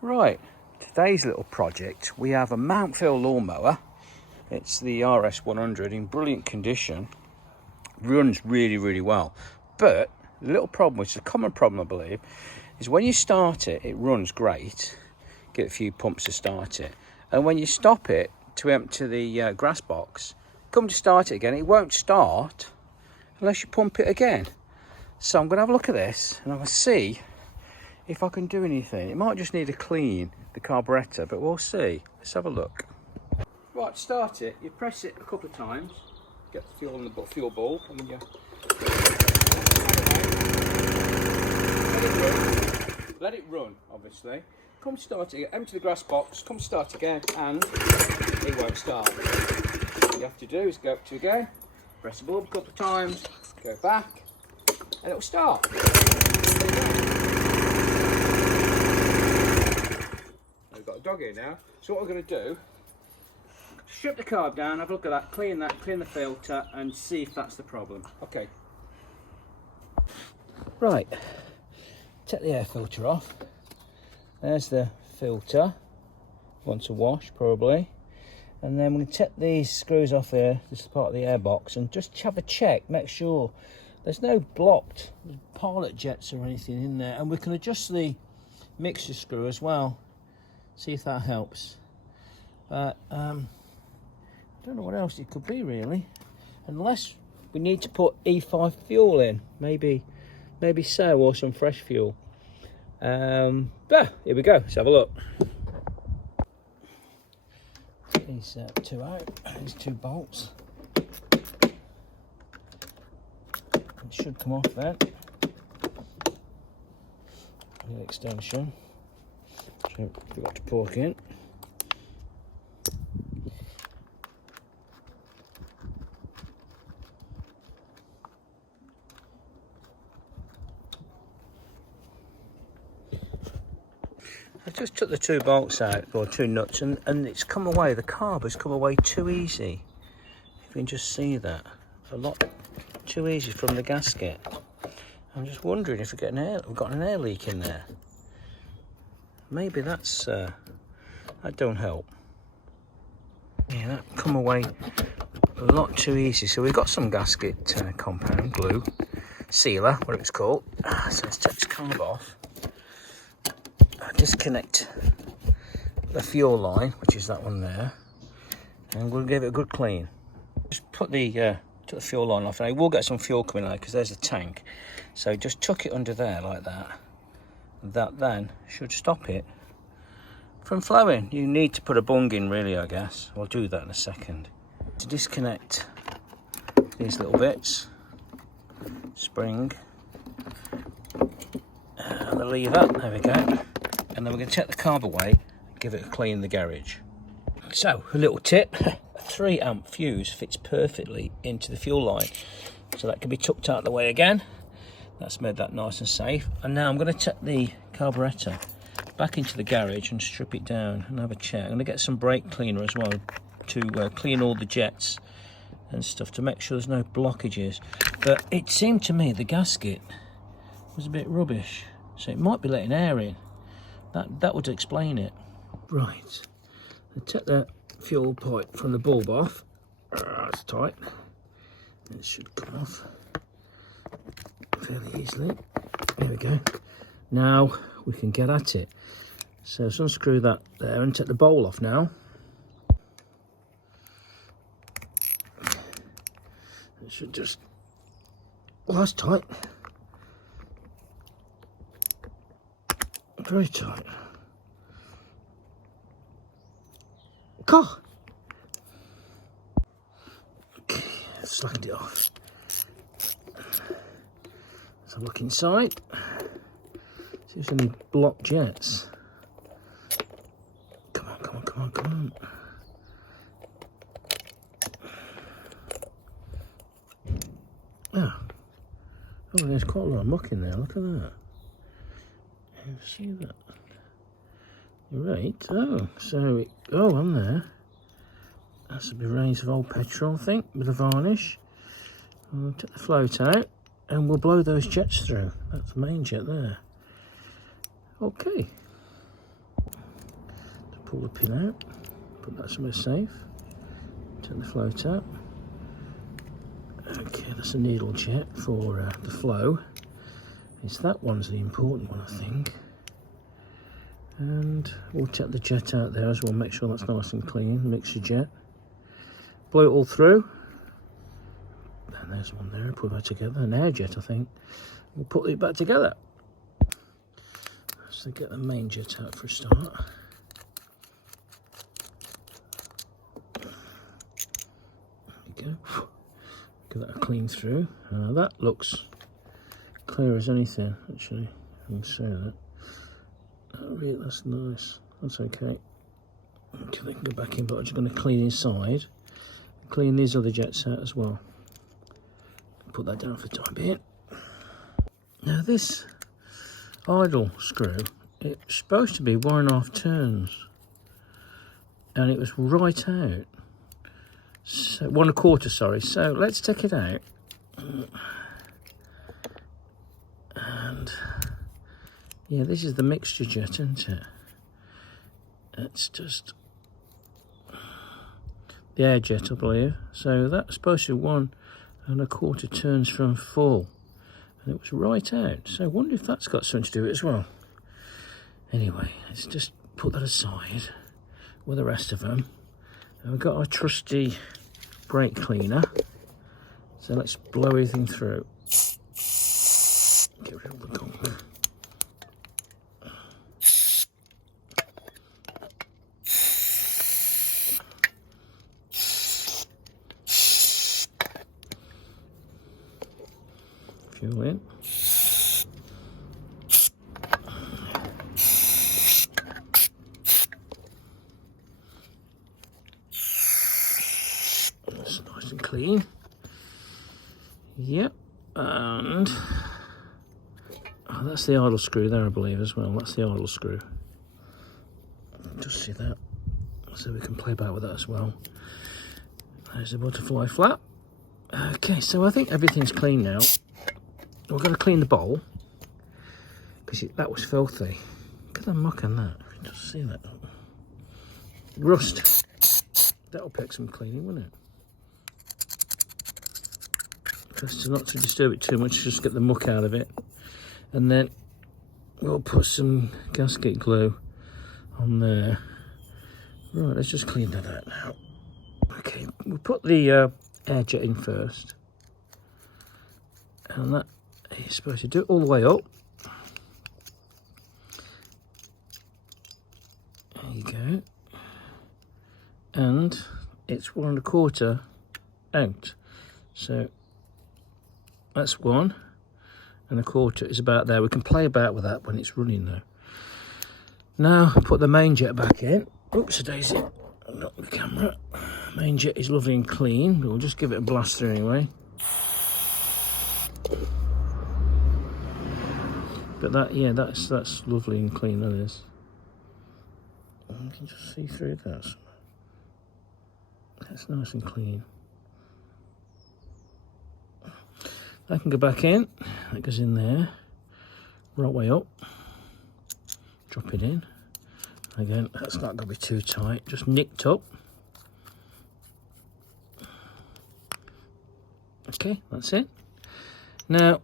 Right, today's little project, we have a Mountfield lawnmower. It's the RS100 in brilliant condition. Runs really well. But the little problem, which is a common problem I believe, is when you start it, it runs great. Get a few pumps to start it. And when you stop it to empty the grass box, come to start it again, it won't start unless you pump it again. So I'm going to have a look at this and I'm going to see if I can do anything. It might just need a clean, the carburettor, but we'll see. Let's have a look. Right, to start it, you press it a couple of times, get the fuel in the fuel bulb, and then you let it run, obviously. Come start it, empty the grass box, come start again, and it won't start. What you have to do is go up to again, press the bulb a couple of times, go back, and it'll start. We've got a dog here now, so what we're going to do, strip the carb down, have a look at that, clean the filter, and see if that's the problem. Okay. Right, take the air filter off. There's the filter, wants a wash probably. And then we're going to take these screws off here, this is part of the air box, and just have a check, make sure there's no blocked pilot jets or anything in there. And we can adjust the mixture screw as well, see if that helps. But I don't know what else it could be really, unless we need to put E5 fuel in, maybe so, or some fresh fuel. But here we go, let's have a look. These two out, these two bolts. It should come off then. The extension, so forgot to pork in. I just took the two bolts out, or two nuts, and it's come away, the carb has come away too easy. If you can just see that. A lot too easy from the gasket. I'm just wondering if we've got an air leak in there. Maybe that's, that don't help. Yeah, that come away a lot too easy. So we've got some gasket compound, glue, sealer, what it's called. So let's take this carb off. Disconnect the fuel line, which is that one there, and we'll give it a good clean. Just put the fuel line off, and I will get some fuel coming out because there's a tank. So just tuck it under there like that. That then should stop it from flowing. You need to put a bung in really, I guess. I'll do that in a second. To disconnect these little bits, spring, and the lever, there we go. And then we're going to take the carb away and give it a clean in the garage. So, a little tip, a 3 amp fuse fits perfectly into the fuel line. So that can be tucked out of the way again. That's made that nice and safe. And now I'm going to take the carburettor back into the garage and strip it down and have a check. I'm going to get some brake cleaner as well to clean all the jets and stuff to make sure there's no blockages. But it seemed to me the gasket was a bit rubbish. So it might be letting air in. That would explain it. Right, I take the fuel pipe from the bulb off. It's tight. It should come off fairly easily. There we go. Now we can get at it. So let's unscrew that there and take the bowl off now. It should just, well, that's tight. Very tight. God. Okay, slackened it off. Let's have a look inside. See if there's any blocked jets. Come on. Ah. Oh, there's quite a lot of muck in there. Look at that. See that? Right. Oh, so on there. That's a bit range of old petrol, I think, with a varnish. We'll take the float out and we'll blow those jets through. That's the main jet there. Okay. pull the pin out, put that somewhere safe, turn the float up. Okay, that's a needle jet for the flow. It's that one's the important one, I think. And we'll check the jet out there as well, make sure that's nice and clean, mixture jet. Blow it all through. And there's one there, put that together, an air jet I think. We'll put it back together. So get the main jet out for a start. There we go. Give that a clean through. That looks clear as anything, actually. I can say that. Oh, really, that's nice. That's okay. Okay, they can go back in, but I'm just going to clean inside. Clean these other jets out as well. Put that down for the time being. Now this idle screw, it's supposed to be 1.5 turns, and it was right out. So 1.25, sorry. So let's take it out. And yeah, this is the mixture jet, isn't it? It's just the air jet, I believe. So that's supposed to be 1.25 turns from full, and it was right out. So I wonder if that's got something to do with it as well. Anyway, let's just put that aside with the rest of them. And we've got our trusty brake cleaner. So let's blow everything through. Get rid of the gunk. Fuel in. That's nice and clean. Yep, and oh, that's the idle screw there, I believe, as well. That's the idle screw. Just see that, so we can play about with that as well. There's the butterfly flap. Okay, so I think everything's clean now. We're going to clean the bowl because that was filthy. Look at the muck on that. Just see that. Rust. That'll take some cleaning, won't it? Just not to disturb it too much, just get the muck out of it. And then we'll put some gasket glue on there. Right, let's just clean that out now. Okay, we'll put the air jet in first. And that you're supposed to do it all the way up. There you go. And it's 1.25 out. So that's 1.25 is about there. We can play about with that when it's running though. Now put the main jet back in. Oops, a daisy. Not the camera. Main jet is lovely and clean. We'll just give it a blast through anyway. But that, yeah, that's lovely and clean, that is. You can just see through that. That's nice and clean. That can go back in. That goes in there. Right way up. Drop it in. Again, that's not going to be too tight. Just nicked up. Okay, that's it. Now,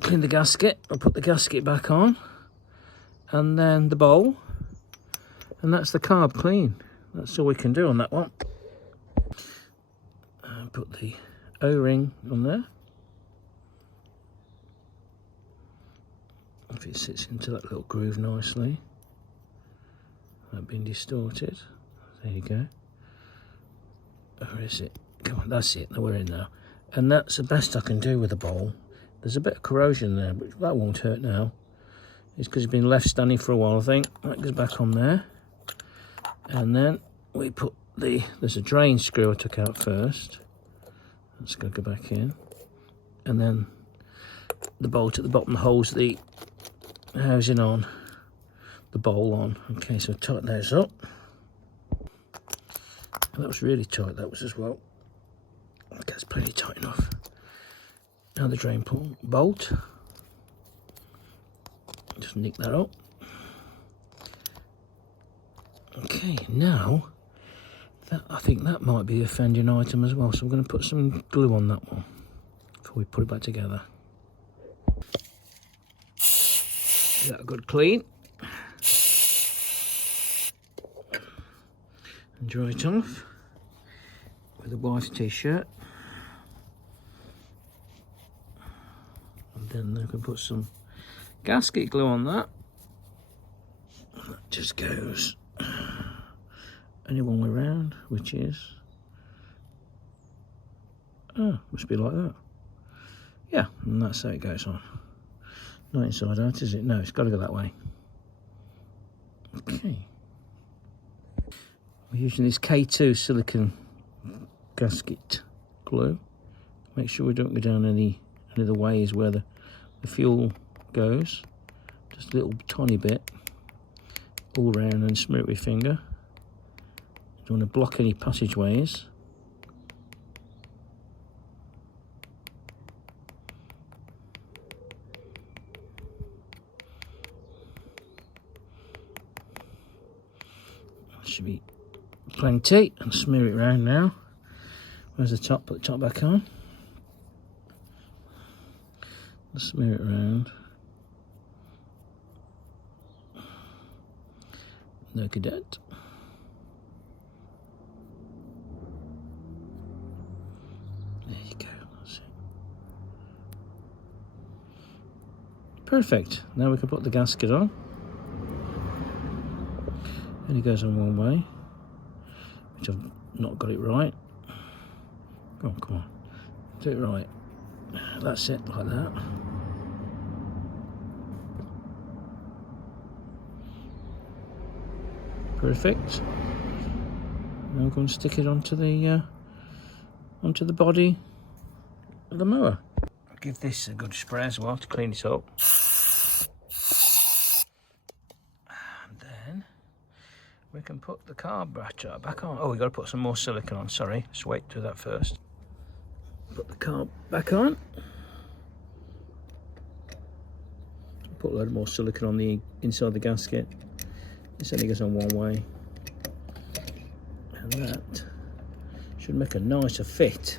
clean the gasket. I'll put the gasket back on. And then the bowl. And that's the carb clean. That's all we can do on that one. Put the O-ring on there. If it sits into that little groove nicely. That being distorted. There you go. Where is it? Come on, that's it. We're in now. And that's the best I can do with the bowl. There's a bit of corrosion there, but that won't hurt now. It's because it's been left standing for a while, I think. That goes back on there. And then we put there's a drain screw I took out first. That's going to go back in. And then the bolt at the bottom holds the housing on, the bowl on. Okay, so tighten those up. And that was really tight, that was as well. Okay, that's plenty tight enough. Now the drain bolt. Just nick that up. Okay, now I think that might be the offending item as well, so I'm going to put some glue on that one before we put it back together. Give that a good clean and dry it off with a white t-shirt, and then I can put some gasket glue on that. That just goes only one way round, which is, must be like that. Yeah, and that's how it goes on. Not inside out, is it? No, it's got to go that way. Okay. We're using this K2 silicone gasket glue. Make sure we don't go down any of the ways where the fuel goes. Just a little tiny bit all round, and smear it with your finger. Don't want to block any passageways. Should be plenty, and smear it round now. Where's the top? Put the top back on. Smear it round. Look at that. There you go. That's it. Perfect. Now we can put the gasket on. Only goes on one way, which I've not got it right. Oh, come on. Do it right. That's it, like that. Perfect. Now I'm going to stick it onto the body of the mower. I'll give this a good spray as well to clean it up. And then we can put the carburetor back on. Oh, we've got to put some more silicone on, sorry. Let's wait to do that first. Put the carb back on. Put a load more silicone on the inside the gasket. This only goes on one way. And that should make a nicer fit.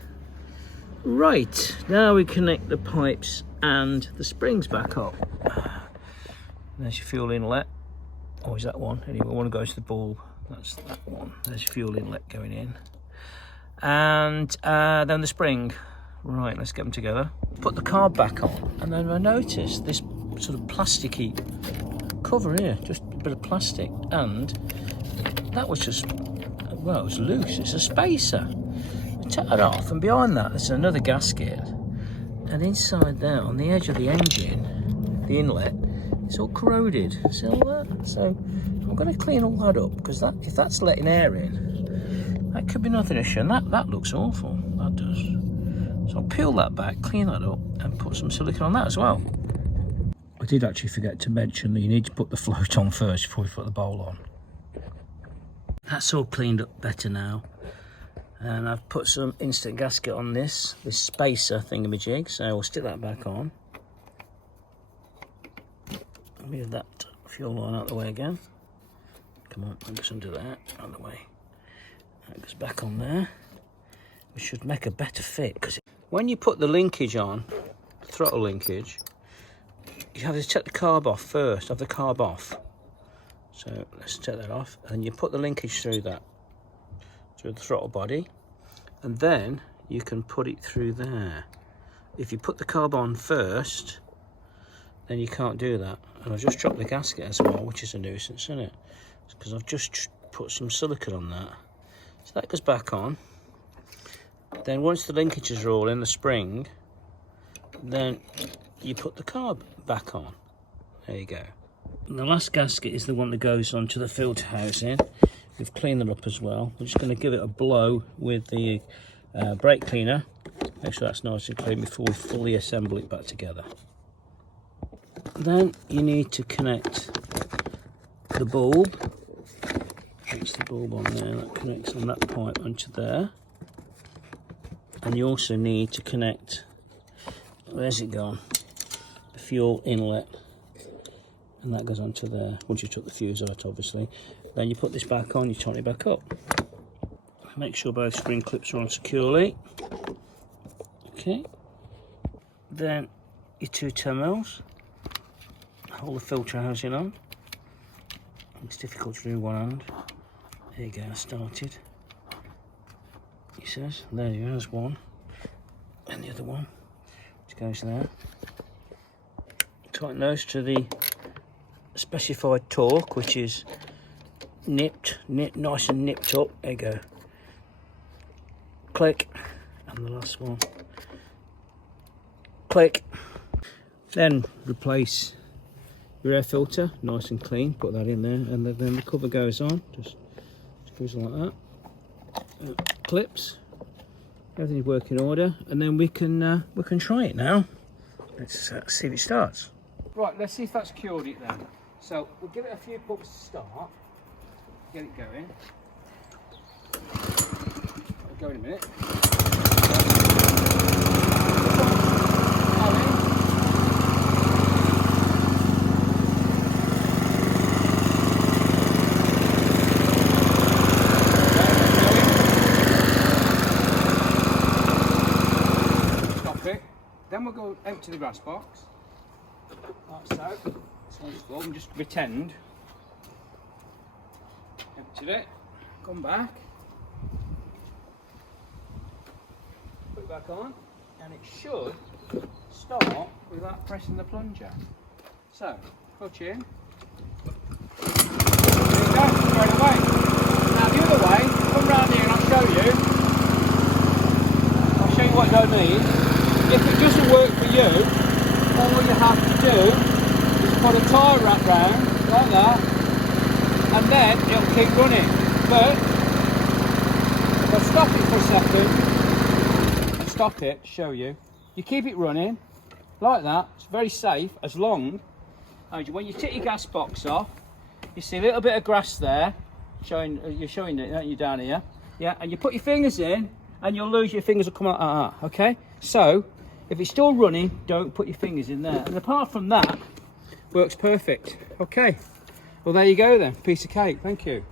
Right, now we connect the pipes and the springs back up. There's your fuel inlet. Oh, is that one? Anyway, one goes to the bulb. That's that one. There's your fuel inlet going in. And then the spring. Right, let's get them together. Put the carb back on, and then I noticed this sort of plasticky cover here, just a bit of plastic, and that was just, well, it was loose. It's a spacer. We take that off, and behind that there's another gasket, and inside there on the edge of the engine, the inlet, it's all corroded. See all that? So I'm going to clean all that up, because that, if that's letting air in, that could be nothing issue, and that looks awful. That does. So I'll peel that back, clean that up, and put some silicone on that as well. I did actually forget to mention that you need to put the float on first before you put the bowl on. That's all cleaned up better now. And I've put some instant gasket on this spacer thingamajig, so we'll stick that back on. Move that fuel line out of the way again. Come on, I'll just undo that, out of the way. That goes back on there. We should make a better fit, because when you put the linkage on, the throttle linkage, you have to take the carb off first, have the carb off. So let's take that off, and you put the linkage through that, through the throttle body, and then you can put it through there. If you put the carb on first, then you can't do that. And I've just dropped the gasket as well, which is a nuisance, isn't it? Because I've just put some silicone on that. So that goes back on. Then once the linkages are all in the spring, then you put the carb back on. There you go. And the last gasket is the one that goes onto the filter housing. We've cleaned it up as well. We're just going to give it a blow with the brake cleaner. Make sure that's nice and clean before we fully assemble it back together. Then you need to connect the bulb. Fix the bulb on there. That connects on that pipe onto there. And you also need to connect, where's it gone? The fuel inlet. And that goes onto there, once you took the fuse out obviously. Then you put this back on, you tighten it back up. Make sure both spring clips are on securely. Okay. Then your 2 10mm. Hold the filter housing on. It's difficult to do with one hand. There you go, I started. He says, there you go, there's one. And the other one, which goes there. Tighten those to the specified torque, which is nipped, nice and nipped up. There you go. Click. And the last one. Click. Then replace your air filter, nice and clean. Put that in there, and then the cover goes on. Just goes like that. Clips. Everything's working order, and then we can try it now. Let's see if it starts. Right, let's see if that's cured it then. So we'll give it a few pumps to start. Get it going. It'll go in a minute. Then we'll go empty the grass box, like so. This one's full, and just pretend. Emptied it, come back, put it back on, and it should start without pressing the plunger. So, clutch in. There you go, straight away. Now the other way, come round here and I'll show you. What I mean. If it doesn't work for you, all you have to do is put a tyre wrap round, like that, and then it'll keep running. But, if I stop it for a second, and stop it, show you, you keep it running, like that, it's very safe, as long as when you take your gas box off, you see a little bit of grass there, you're showing it, aren't you, down here? Yeah, and you put your fingers in, and you'll lose your fingers will come out like that, okay? So, if it's still running, don't put your fingers in there. And apart from that, works perfect. Okay, well there you go then, piece of cake, thank you.